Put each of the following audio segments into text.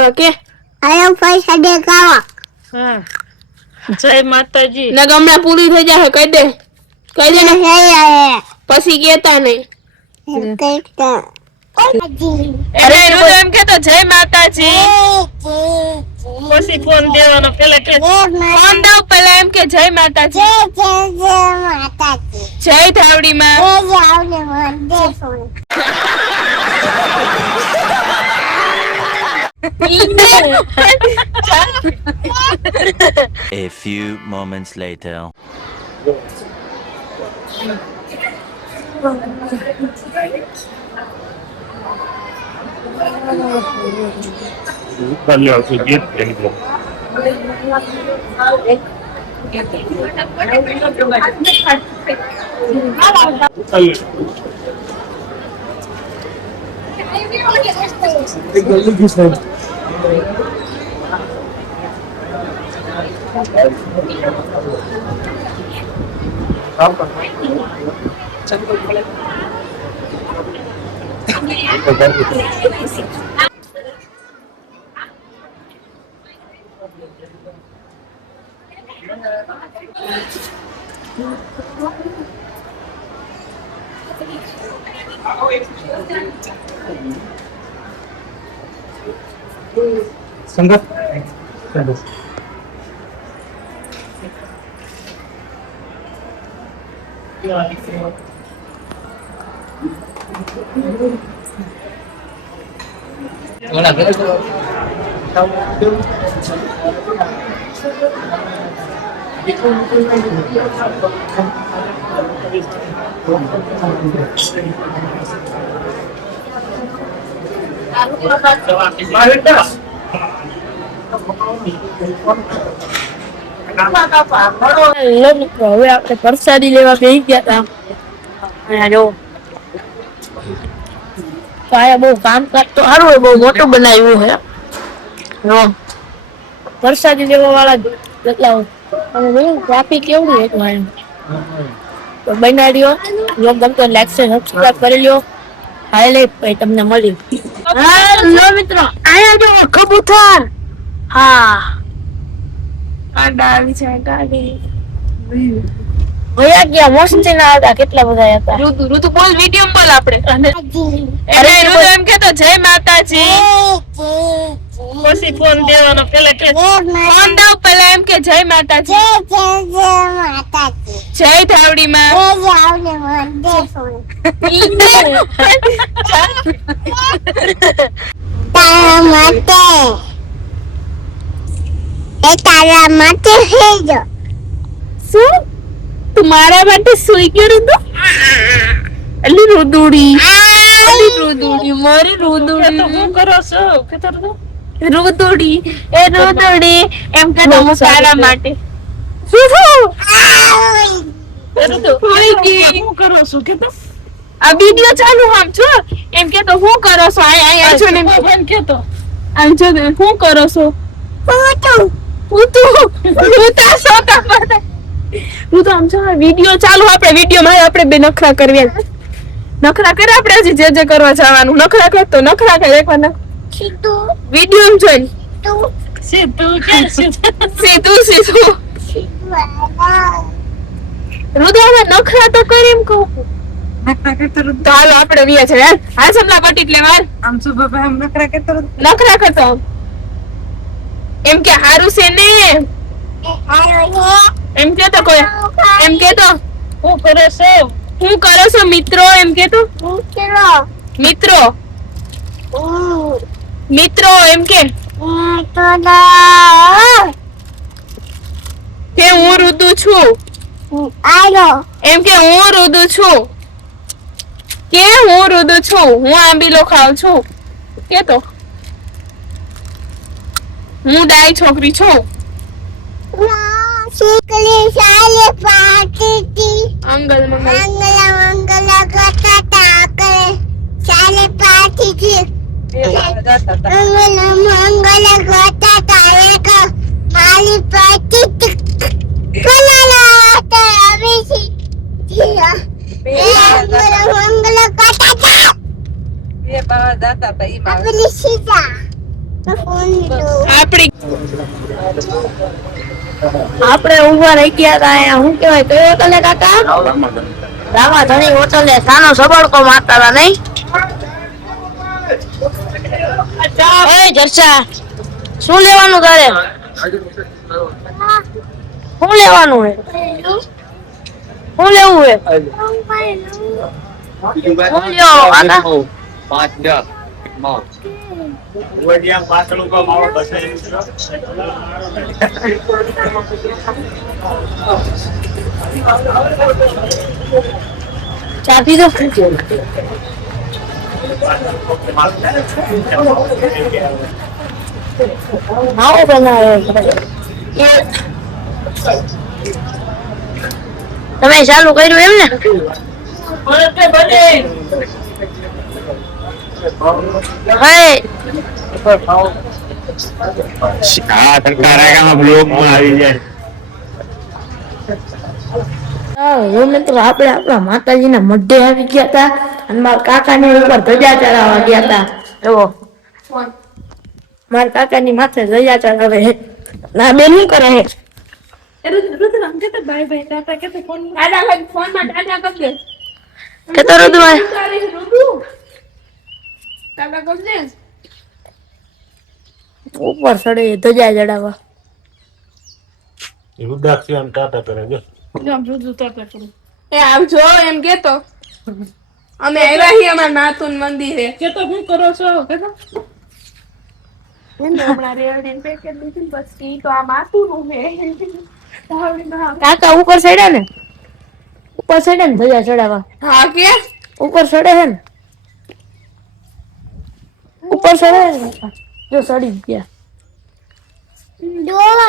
Okay આયો પૈસા દેખાવા. હા જય માતાજી ના ગમણા પૂરી થઈ જાય કહી દે ને પછી કેતા નહીં અરે રુદુ એમ કેતો જય માતાજી પછી ફોન દેવાનો પેલા કે ફોન દઉં પેલા એમ કે જય માતાજી જય ધાવડી માં A few moments later. संगत હવે આપણે પ્રસાદી લેવા બેસી ગયા હતા જો બહુ કામકાજ તો સારું હોય, બહુ મોટું બનાવ્યું છે. પ્રસાદી લેવા વાળા કેટલા ટ્રાફિક કેવડું હતું એમ તો બનાવ્યો લોક ગમતો લાઈક સબસ્ક્રાઇબ કરી લ્યો. હાઈલાઈટ પછી તમને મળી. હેલો મિત્રો, આયા જો કબૂતર. હા ગાડા આવી છે ગાડી ભયા ગયા મસ્તી ના હતા કેટલા બધા હતા. ઋતુ બોલ વિડિયો બોલ આપણે. અરે ઋતુ એમ કેતો જય માતાજી પછી ફોન દેવાનો પેલા કે ફોન દઉં પેલા એમ કે જય માતાજી જય ધાવડી માં તારા માટે હેજો શું તું મારા માટે સુઈ ગયો રુદુ? અલી રુદુડી મારી રુદુડી તો હું કરો છો કે રુદુડી એ રુદુડી એમ કે હું તારા માટે રુદુ હું કરો છો કે તો આ વિડિયો ચાલુ આમ છો એમ કે તો હું કરો છો આ છો ને એમ કે તો આમ છો હું કરો છો હું તો આમ છો વિડિયો ચાલુ આપણે વિડિયો માં આપણે બે નખરા કરવી નખરા કરે આપણે હજી જે કરવા જવાનું નખરા કર તો નખરા કર એકવાર વિડિયો એમ જોઈ સીધું રુદા નખરા તો કરી એમ કહું નખરા કરતો ચાલો આપણે વિયા છે યાર હા સમલા પટી એટલે વાર આમ શું બાબા એમ નખરા કરતો એમ કે હારું છે ને એમ કે તો કોઈ એમ કે તો હું કરો છો મિત્રો એમ કે તો મિત્રો એમ કે હું રુદુ છું એમ કે હું રુદુ છું હું આંબીલો ખાઉં છું કે તો હું ડાઈ છોકરી છું અંગલ આપણે ઉભા રહી ગયા હતા અહીંયા શું કહેવાય કઈ હોટલે કાકા રામાધણી હોટલે સાનો સબડકો મારતા હતા નહીં એ જર્સા શું લેવાનું તારે શું લેવાનું હે શું લેવું હે શું લેવો કાકા 5 પી દો આવો બનાવ્યો તમે ચાલુ કર્યું એમ ને મિત્રો આપણે આપણા માતાજીના મઢે આવી ગયા હતા અને મારા કાકાની ઉપર ધજા ચડાવવા ગયા હતા એવો મારા કાકાની માથે ધજા ચડાવે ના બેન શું કરે હે ઉપર ચડે ધજા ચડાવવા રુદ્રાક્ષી આમ ટાટા કરે જો આમ જો એમ કેતો અમે આવ્યા છીએ અમારા નાતુન મંદિરે કેતો શું કરો છો કેતો હમણાં રેવડી પેકેટ દીધી પછી તો આ માતું નું હે કાકા ઉપર ચડ્યા ને ધજા ચડાવવા હા કે ઉપર ચડે હે ને ઉપર ચડે હે ને જો ચડી ગયા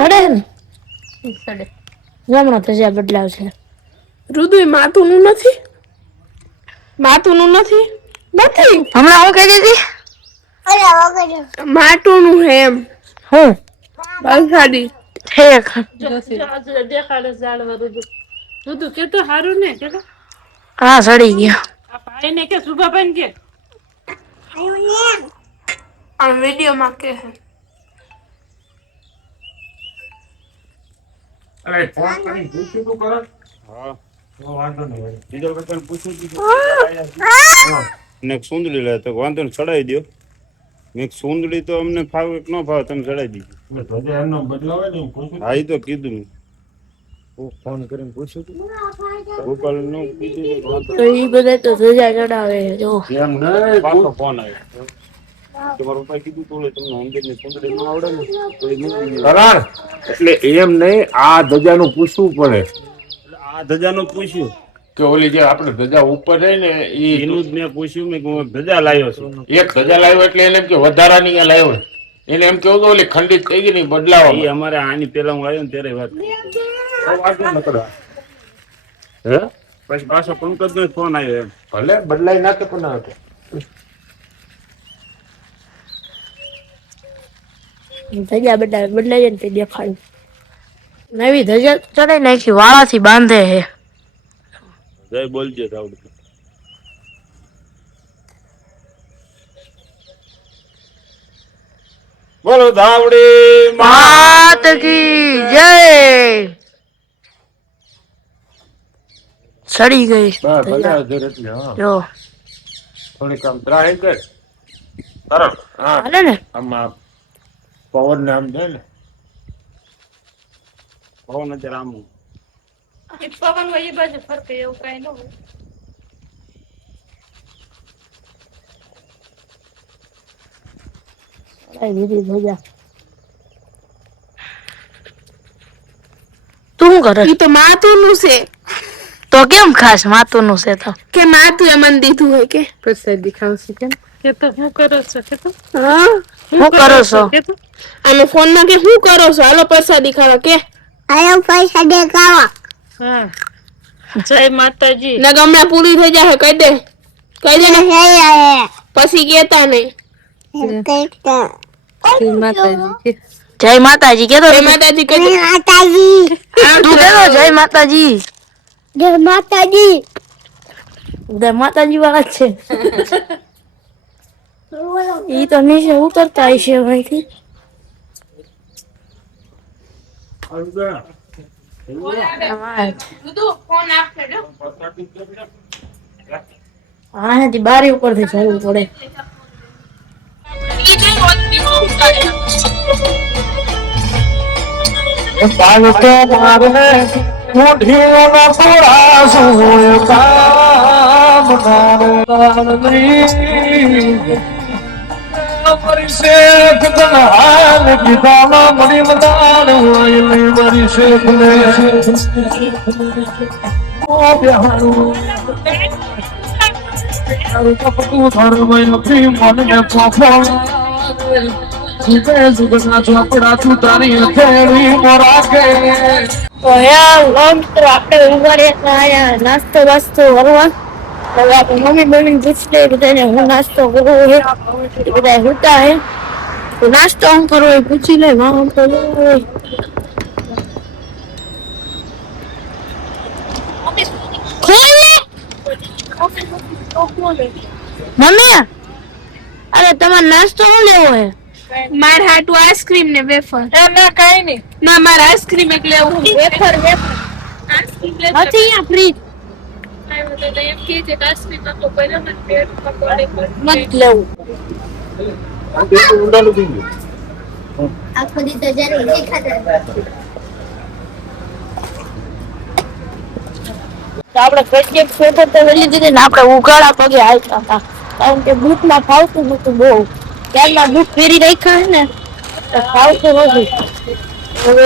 ચડે હે ને ચડે હમણાં ધજા બદલાવશે રુદુય માતું નું નથી નથી હમણાં હું કહી દીધી માટું નું હે એમ હું બલસાડી ઠેક દેખાડે જાડવા રુદુ કેતો હારું ને કેતો હા ચડી ગયા આ ભાઈ ને કે સુભાભાઈ કે આ વિડિયો માં કે હે અરે ફોન કરીને પૂછ્યું તું કરો હા તો વાંધો નહીં બીજો વખત પૂછ્યું તું ને સુંદડી લે તો વાંધો ને ચડાવી દો મેં સુંદડી તો અમને ફાવે કે ન ફાવે તમે ચડાવી દીધી ધજા એમનો બદલાવે ને પૂછ્યું હા એ તો કીધું મેં ફોન કરીને પૂછ્યું તું ગોપાલ નું કીધું તો એ બધા તો ધજા ચડાવે જો એમ નહીં પાછો ફોન આવ્યો તમારું પપ્પા કીધું તો તમને અંદર ની સુંદડી ન આવડે ને તો એ કરાર એટલે એમ નહીં આ ધજાનું પૂછવું પડે આ ધજાનું પૂછ્યું કે ઓલી જે આપણે ધજા ઉપર રહી ને એનું જ મેં પૂછ્યું મેં ધજા લાવ્યો છું એક ધજા લાવ્યો એટલે એને એમ કે વધારાની લાવ્યો એને એમ કેવું ઓલી ખંડિત થઈ ગઈ ને બદલાવા અમારે આની પેલા હું આવ્યો ને ત્યારે વાત હે પછી પાછો પંકજ નો ફોન આવ્યો એમ ભલે બદલાઈ નાખે પણ ના હતો ધજા બદલાય ને તે દેખાડું નવી ધજા ચડાઈ નાખી વાળાથી બાંધે હે જય બોલજે રાવડ બોલો ધાવડી માત કી જય સડી ગઈ જો થોડીક આમ ત્રાહી કર તરફ હા હાલે ને આમાં પવન ને આમ દે ને પવન અત્યારે આમ પવન હોય એ બાજુ ફરકે એવું કઈ ન હોય ધજા તું શું કરે ઈ તો માતું નું છે તો કેમ ખાસ માતું નું છે તો કે માતું એ મન દીધું હોય કે પ્રસાદ દેખાવશે કેમ કે તો હું કરો છો કે તો હા શું કરો છો કે તો અને ફોન માં કે શું કરો છો હાલો પ્રસાદી ખાવા કે આયો પૈસા દેખાવા હા જય માતાજી ના ગમડા પૂરી થઈ જાય કહી દે ને પછી કેતા નહીં જય માતાજી જય માતાજી કે જય માતાજી કહી દે માતાજી તું કેવો જય માતાજી જય માતાજી બધા માતાજી વાળા જ છે ઈ તો નીચે ઉતરતા હશે અહીંથી આનાથી બારી ઉપરથી જવું પડે. બાળકો મારને મુઠીઓના થોડા સોય કામ મારી શેખ તન હાલ કીધામાં મળી મદાન હોય મારી શેખ ને ઓ બિહારું કપટું ધર્મય નથી મને ફોફળ ચોપડા તું તારી ખેડી મોરાકે તો મિત્રો આપણે ઉગાડ્યા આયા નાસ્તો વાસ્તો કરવા. હવે આપણે મમ્મી પૂછીએ બધાને હું નાસ્તો કરવો છે. બધા હોતા હે તો નાસ્તો હું કરવો એ પૂછી લે. હું તો મમ્મી અરે તમારે નાસ્તો શું લેવો હે? મારે હાટુ આઈસ્ક્રીમ ને વેફર. ના કઈ નહીં. ના મારે આઈસ્ક્રીમ એક લેવું. વેફર આઈસ્ક્રીમ નથી અહીંયા ફ્રીજ નથી લેવું. આખો દી તો જરૂર દેખાતા તો આપણે પ્રત્યેક સ્વેટર તો લઈ લીધી ને આપણે ઉઘાડા પગે હાલતા હતા કારણ કે બૂટમાં ફાવતું નતું બહુ. ત્યારના બૂટ પહેરી રાખ્યા છે ને તો ફાવતું નથી. હવે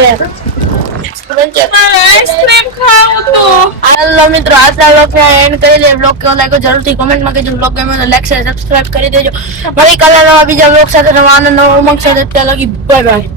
આઈસ્ક્રીમ ખાવું તો હાલો મિત્રો આજના બ્લોગ એન્ડ કરી દે. બ્લોગ કેવો લાગ્યો જરૂરથી કોમેન્ટમાં કહેજો. બ્લોગ ગમે તો લાઈક શેર સબસ્ક્રાઇબ કરી દેજો. મળી કાલે નવા બીજા બ્લોગ સાથે નવા આનંદ નવા ઉમંગ સાથે. ત્યાં લગી બાય બાય.